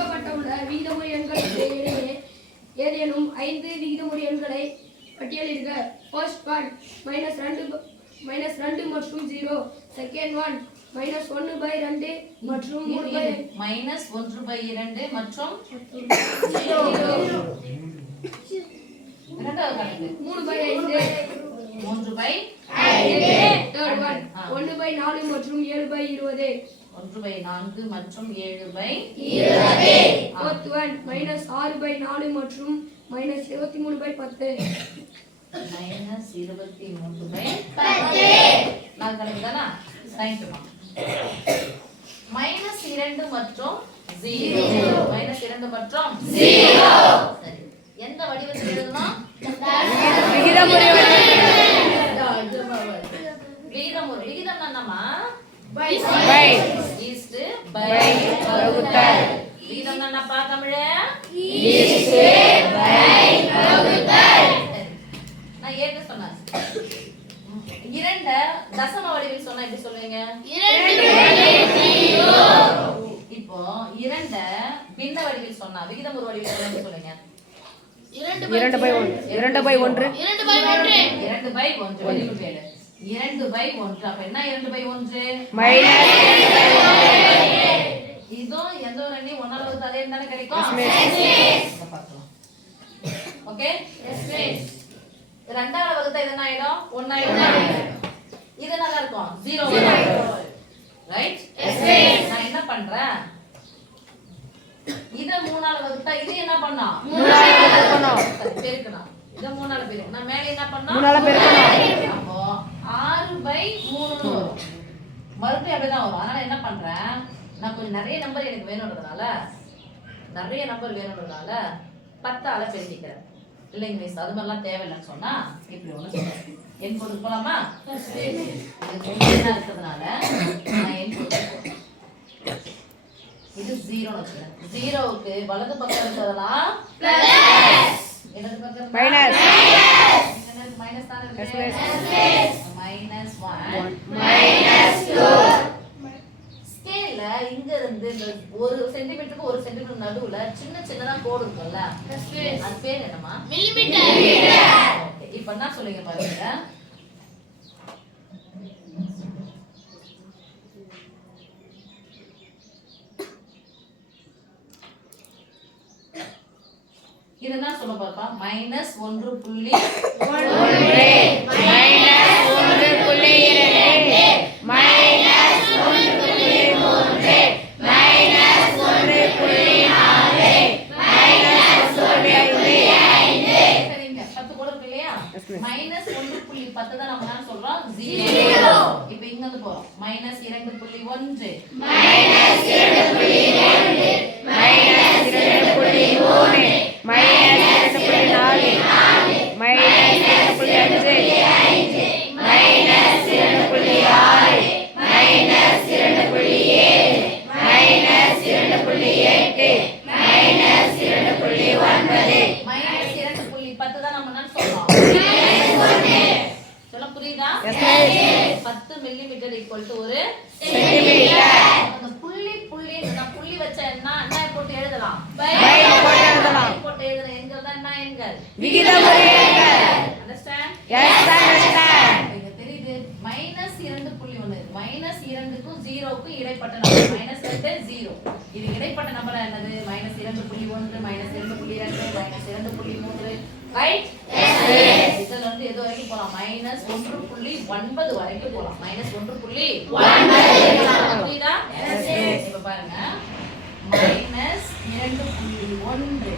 கொடுக்கப்பட்டுள்ள விகிதமுறு எண்களுக்கு இடையே ஏதேனும் 5 விகிதமுறு எண்களை பட்டியலிடுக. ஃபர்ஸ்ட் ஒன் -2 மற்றும் 0. செகண்ட் ஒன் -1/2 மற்றும் 3/2 -1/2 மற்றும் 3/5. தேர்ட் ஒன் 1/4 மற்றும் 7/20. 1/4 மற்றும் 7/20. ஃபோர்த் ஒன் -6/4 மற்றும் -23/10. -23/10. நான் கணக்குதானா? ரைட்மா. -2 மற்றும் 0. -2 மற்றும் 0. சரி. எந்த வடிவத்தில் எழுதணும்? விகிதமுறு விகிதமுறு. விகிதம் என்னமா? பை ஈஸ்ட் பை வகுத்தல். விகிதம் என்னப்பா தமிழ்? ஈஸ்ட் பை வகுத்தல். நான் ஏற்க சொன்னேன். 2 தசம வடிவில் சொன்னா எப்படி சொல்லுவீங்க? 2/0. இப்போ 2 பின்ன வடிவில் சொன்னா விகிதமுறு வடிவில் சொன்னா எப்படி சொல்லுவீங்க? 2/1 2/1 வடிவில் பேரு 2/1. அப்ப என்ன 2/1? இதோ எந்த ஒரு எண்ணி 1ஆல வகுத்தா அதே தானே கிடைக்கும். பார்க்கலாம். Okay yes miss. 2ஆல வகுத்தா இது என்ன ஆயிடும்? 1 ஆயிடும். இது நல்லா இருக்கும் 0 ஆயிடும். Right yes miss. நான் என்ன பண்றேன்? இத 3ஆல வகுத்தா இது என்ன பண்ணா? 3ஆல பெருக்கணும். பெருக்கணும். இத 3ஆல பெருக்கணும். நான் மேலே என்ன பண்ணா? 3ஆல பெருக்கணும். அப்போ 6/3 வரும். மறுபடியும் அப்படிதான் வரும். அதனால என்ன பண்றேன்? நான் கொஞ்சம் நிறைய நம்பர் எனக்கு வேணும்ன்றதுனால 10ஆல பெருக்கிக்கிறேன். இல்லைங்க மிஸ் அது மாதிரிலாம் தேவையில்லைன்னு சொன்னா இப்படி ஒண்ணு சொல்றேன். எண் போட்டு போலாமா? இது என்ன இருக்கிறதுனால நான் எண் போட்டு இது 0 வச்சுக்கிறேன். 0க்கு வலது பக்கம் இருக்கிறதெல்லாம் பிளஸ், இடது பக்கம் மைனஸ். மைனஸ் தான இருக்கு. -1 -2. ஸ்கேல்ல இங்க இருந்து இந்த 1 சென்டிமீட்டருக்கு 1 சென்டிமீட்டர் நடுவுல சின்னதா கோடு இருக்கும்ல, அது பேர் என்னமா? மில்லிமீட்டர். ஓகே, இப்போ என்ன சொல்லுங்க பாருங்க. இதெல்லாம் சொல்ல பாப்பா. -1.1 -1.2 -1.10 தான் நம்ம என்ன சொல்றோம்? 0. இப்போ இங்க வந்து போறோம். -2.1 -2.2 தான் நம்ம என்ன சொல்றோம்? சொல்ல புரியுதா? 10 மில்லிமீட்டர் = 1 சென்டிமீட்டர். அந்த புள்ளி வச்ச என்ன போட்டு எழுதலாம்? பை போட்டு எழுதுற எண்கள் தான் என்ன எண்கள்? விகிதமுறு எண்கள். அண்டர்ஸ்டாண்ட்? Yes understand. இது தெரியுது. -2.1 -2க்கும் 0க்கும் இடைப்பட்ட நம்பர். -2 0. இது இடைப்பட்ட நம்பர் என்னது? -2.1 -2.2 -2.3. ரைட்? எஸ். இதுல வந்து எது வரைக்கும் போலாம்? -1.9 வரைக்கும் போலாம். -1.9 புரியுதா? எஸ். இப்ப பாருங்க. -2.1 -2.2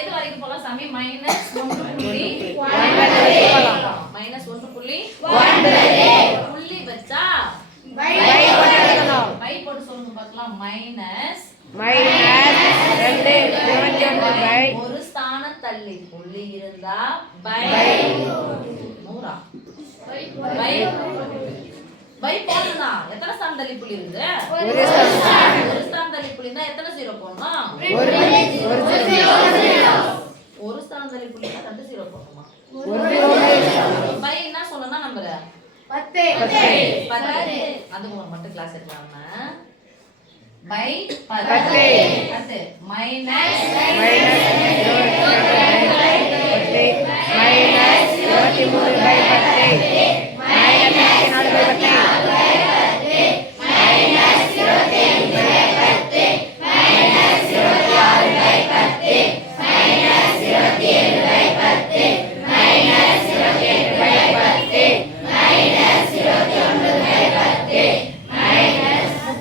எது வரைக்கும் போலாம் சாமி? -1.9 புள்ளி வச்சா பை போட்டு சொல்லுங்க பார்க்கலாம். -2 ஒரு ஸ்தானம் தள்ளி புள்ளி இருந்தா பை 100. பை போடுனா எத்தனை ஸ்தானம் தள்ளி புள்ளி இருக்கு? ஒரு ஸ்தானம் தள்ளி புள்ளினா எத்தனை 0 போடணும்? பை என்ன சொல்லணும்னா நம்பர் 10 அதுக்கு மட்டும் கிளாஸ் எடுக்கலாமா பை 10 அடுத்து மைனஸ்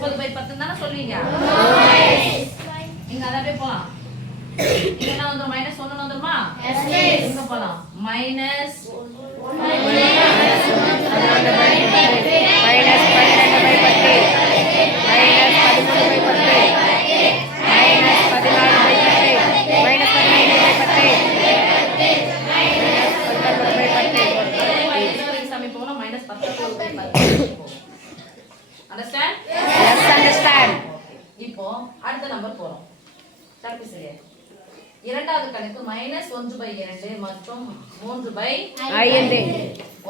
30/10 தானே சொல்வீங்க நீங்க அதாவே போலாம் இங்க என்ன வந்து மைனஸ் 1 வந்துருமா எங்க போலாம் மைனஸ் Understand? Yes, understand. இப்போ அடுத்த நம்பர் போறோம். தப்பு சரியா. இரண்டாவது கணக்கு -1/2 மற்றும் 3/5.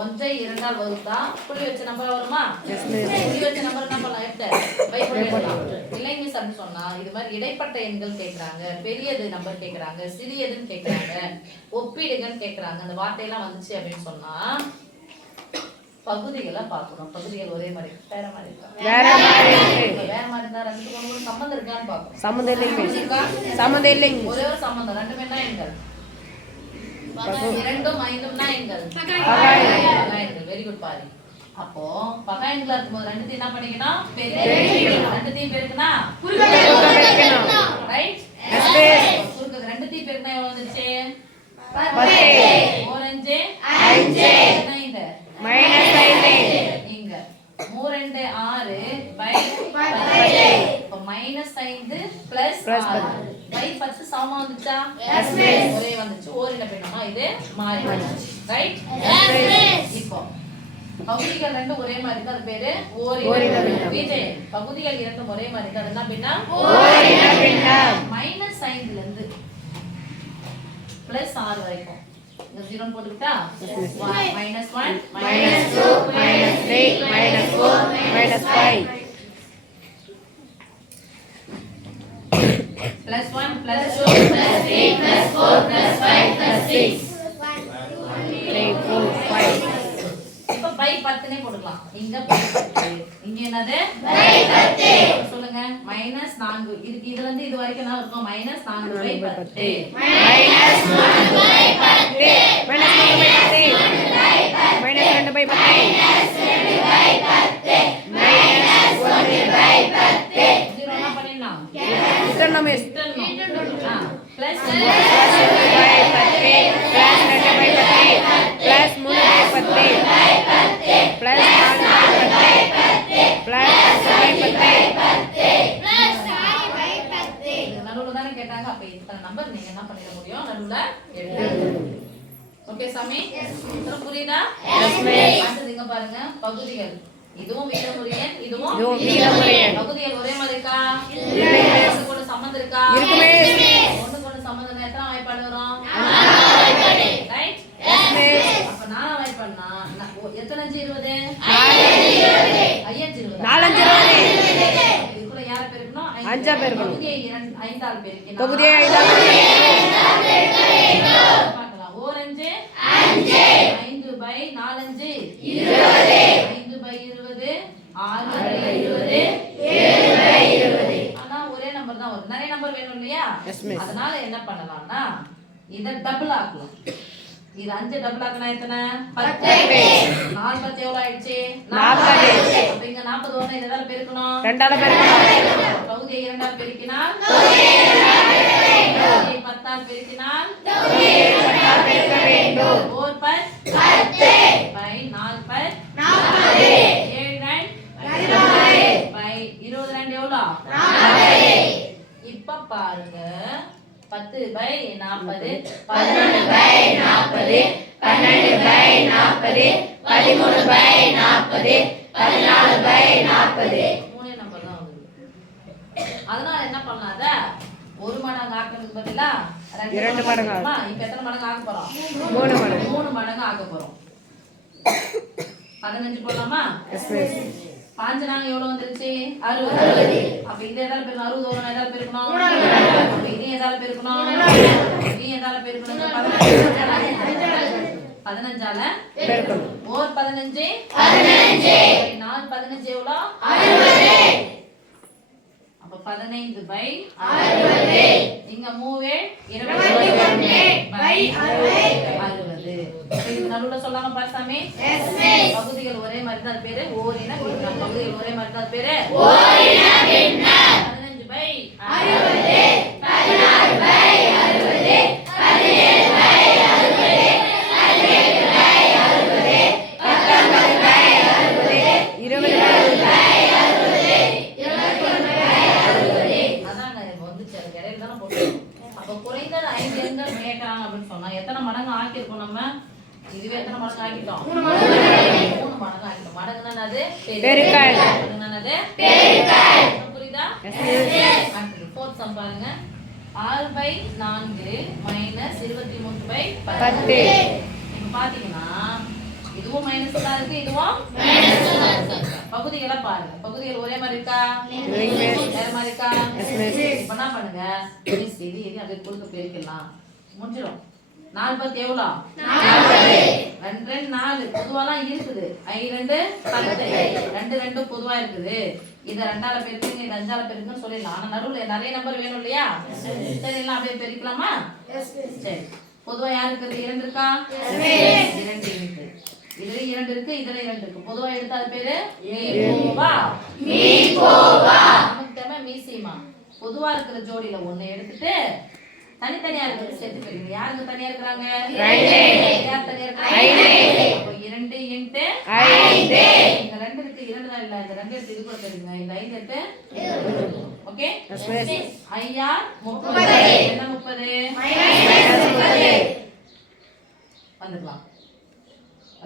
1 ஐ 2 ஆல் வகுத்தா புள்ளி வச்ச நம்பர் வருமா? புள்ளி வச்ச நம்பர் என்ன பண்ணலாம்? எடுத்து பை போடலாம். இல்லை மிஸ் அப்படி சொன்னா இது மாதிரி இடைப்பட்ட எண்கள் கேக்குறாங்க, பெரியது நம்பர் கேக்குறாங்க, சிறியதுன்னு கேக்குறாங்க, ஒப்பிடுங்கன்னு கேக்குறாங்க. அந்த வார்த்தையெல்லாம் வந்துச்சு அப்படின்னு சொன்னா பகுதிகளை பார்க்கணும். பகுதிகள் ஒரே மாதிரி வேற மாதிரி இருக்கா? வேற மாதிரி இருந்தா ரெண்டுக்கும் ஒரு சம்பந்தம் இருக்கான்னு பார்க்கணும். சம்பந்தம் இல்லைங்க. ஒரே ஒரு சம்பந்தம். ரெண்டுமே என்ன எண்கள்? 2 5 எண்கள். வெரி குட் பாரு. அப்போ பகாயன்களா இருக்கும்போது ரெண்டுத்தையும் என்ன பண்ணிக்கணும்? ரெண்டுத்தையும் பெருக்குனா ரைட்? சுருக்க ரெண்டுத்தையும் பெருக்குனா எவ்வளவு வந்துச்சு? 10. ஓரஞ்சு 5 -5 இங்க 3 2 6 பை 10. இப்ப -5 பிளஸ் 6 பை 10 சமமா வந்துச்சா? Yes miss. ஒரே வந்துச்சு. ஓரின பெண்ணமா இது மாறி வந்துச்சு. ரைட்? Yes miss. இப்போ பகுதிகள் ரெண்டும் ஒரே மாதிரி இருந்தா அது பேரு ஓரின பின்னம். விஜய் பகுதிகள் இரண்டும் ஒரே மாதிரி இருந்தா அது என்ன பின்னம்? ஓரின பின்னம். -5 ல இருந்து பிளஸ் 6 வரைக்கும் இந்த 0 போட்டுட்டா -1 -2 -3 -4 -5 +1 +2 +3 +4 +5 +6 3 4 5 இப்ப பை 10 னே போட்டுக்கலாம். இங்க 10 இங்க என்னது? பை 10 சொல்லுங்க. -4 இதுல இருந்து இது வரைக்கும் என்ன இருக்கும்? -4/10 -4/10 நடுவுல தானே கேட்டாங்க. அப்ப இத்தனை நம்பர் நீங்க என்ன பண்ணிட முடியும்? நடுவுல எழுத. ஓகே சாமி? இது புரியுதா? Yes miss. அடுத்து பாருங்க பகுதிகள். இதுவும் வீரமுறையன், இதுவும் வீரமுறையன். பகுதிகள் ஒரே மாதிரி இருக்கா? இல்லை. ஒண்ணு கூட சம்பந்தம் இருக்கா? இருக்கு. ஒண்ணு கூட சம்பந்தம் எத்தனை வாய்ப்பாடு வரும்? 4 வாய்ப்பாடு. ரைட்? Yes miss. அப்ப 4 வாய்ப்பாடுனா எத்தனை 5 20? 4 5 20. இதுக்குள்ள யாரை பெருக்கணும்? 5 பெருக்கணும். பகுதியை 5 ஆல் பெருக்கினா பகுதியை 5 ஆல் பெருக்கினா பார்க்கலாம். ஓரஞ்சு 5 5/4 5 20 5/20 6/20 7/20. ஆனா ஒரே நம்பர் தான் வரும். நிறைய நம்பர் வேணும் இல்லையா? அதனால என்ன பண்ணலாம்னா இத டபுள் ஆக்கலாம். இது 5 டபுள் ஆக்குனா எத்தனை? 10. 4 10 எவ்வளவு ஆயிடுச்சு? 40. அப்ப இங்க 40 வந்தா இதெல்லாம் பெருக்கணும். 2 ஆல பெருக்கணும். பகுதியை 2 ஆல் பெருக்கினால் பகுதியை 10 ஆல் பெருக்கினால் பகுதியை 10 ஆல் பெருக்க வேண்டும். 4 10 பை 4 40 7 9 பை 22 எவ்வளவு? 40. இப்ப பாருங்க 10/40 11/40 12/40 13/40 14/40 மூணே நம்பர் தான் வருது. அதனால என்ன பண்ணலாத ஒரு மடங்கு ஆக்குறதுக்கு பதிலா 2 மடங்கு ஆக்குமா? இப்ப எத்தனை மடங்கு ஆக்க போறோம்? 3 மடங்கு 3 மடங்கு ஆக்க போறோம். 15 போடலாமா? எஸ் மிஸ் பாஞ்சு நாங்க எவ்வளவு வந்துருச்சு? 60. அப்ப இது எதால பெருக்கணும்? 60 வரும் எதால பெருக்கணும்? அப்ப இது எதால பெருக்கணும்? இது எதால பெருக்கணும்? 15ஆல பெருக்கணும். ஓர் 15 4 15 எவ்வளோ? 60. அப்ப 15/60. இங்க 3 21/60. இது நடுவுல சொல்லாம பாசாமி. பகுதிகள் ஒரே மாதிரி தான் அது பேரு ஓரின பின்னம். பகுதிகள் ஒரே மாதிரி தான் அது பேரு ஓரின பின்னம். 15/60 16/60 எத்தனை மடங்கு ஆக்கியிருக்கோம் நம்ம? இதுவே எத்தனை மடங்கு ஆக்கிட்டோம்? 3 மடங்கு ஆக்கிட்டோம். மடங்குனா என்னது? பெருக்கல். மடங்குனா என்னது? பெருக்கல். புரியுதா? அடுத்து ஃபோர்த் சம் பாருங்க. 6/4 -23/10. இப்ப பாத்தீங்கன்னா இதுவும் மைனஸ் தான் இருக்கு, இதுவும் மைனஸ் தான் இருக்கு. பகுதிகளை பாருங்க. பகுதிகள் ஒரே மாதிரி இருக்கா? வேற மாதிரி இருக்கா? இப்ப என்ன பண்ணுங்க? இது அப்படியே குறுக்க பெருக்கலாம். முடிஞ்சிடும். 4 10 எவ்வளோ? 40. 2 2 4 பொதுவாலாம் இருக்குது. 2 2 10. 2 2 பொதுவா இருக்குது. இத 2ஆல பெருக்குங்க, இது 5ஆல பெருக்குன்னு சொல்லிடலாம். ஆனா நடுவுல நிறைய நம்பர் வேணும் இல்லையா? சரி எல்லாம் அப்படியே பெருக்கலாமா? சரி. பொதுவா யாருக்கு 2 இருக்கா? 2 இருக்கு. இதுல 2 இருக்கு, இதுல 2 இருக்கு. பொதுவா எடுத்தா அது பேரு மீகோவா. நமக்கு தேவை மீசிமா. பொதுவா இருக்கிற ஜோடியில ஒண்ணு எடுத்துட்டு தனித்தனியா இருக்கிறது சேர்த்து பெருங்க. யாருக்கு தனியா இருக்காங்க? யார் தனியா இருக்காங்க? 2 × 5. இங்க 2 இருக்கு, 2 தான் இல்ல. இந்த 2 எடுத்து இது கூட பெருங்க. இந்த 5 எடுத்து ஓகே. ஐயா 30. என்ன 30? -30 வந்துடலாம்.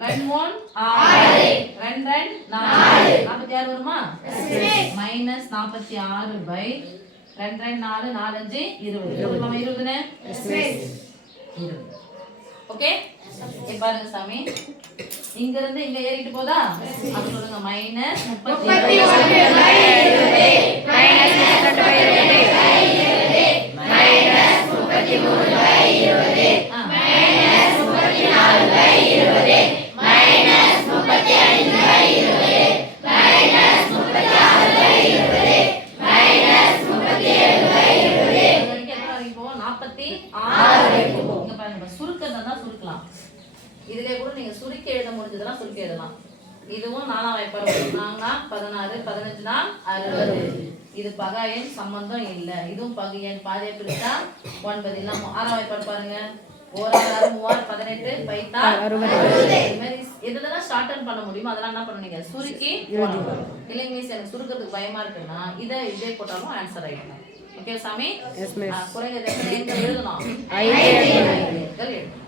2 1 6 2 2 4 46 வருமா? -46/2 2 2 4 4 5 20. நம்ம 20 ஓகே. இப்ப பாருங்க சாமி, இங்க இருந்து இங்க ஏறிட்டு போதா? அப்ப சொல்லுங்க -33/20 சுருக்கலாம். இதுல கூட நீங்க சுருக்கி எழுத முடிஞ்சதெல்லாம் சுருக்கி எழுதலாம். இதுவும் 4ஆம் வாய்ப்பாடு. 4 16 15 60. இது பகாயன் சம்பந்தம் இல்ல. இதுவும் பகையன் பாதியை பிரிச்சா 9 இல்லாம 6ஆம் வாய்ப்பாடு பாருங்க. 1 6 3 18 5 60. இந்த மாதிரி எதெல்லாம் ஷார்ட்டன் பண்ண முடியுமோ அதெல்லாம் என்ன பண்ணுவீங்க? சுருக்கி போடணும். இல்லைங்க மிஸ் எனக்கு சுருக்கிறதுக்கு பயமா இருக்குன்னா இதே போட்டாலும் ஆன்சர் ஆயிடும். ஓகே சாமி? குறைந்தது எத்தனை எண்கள் எழுதணும்? 5 எழுதணும்.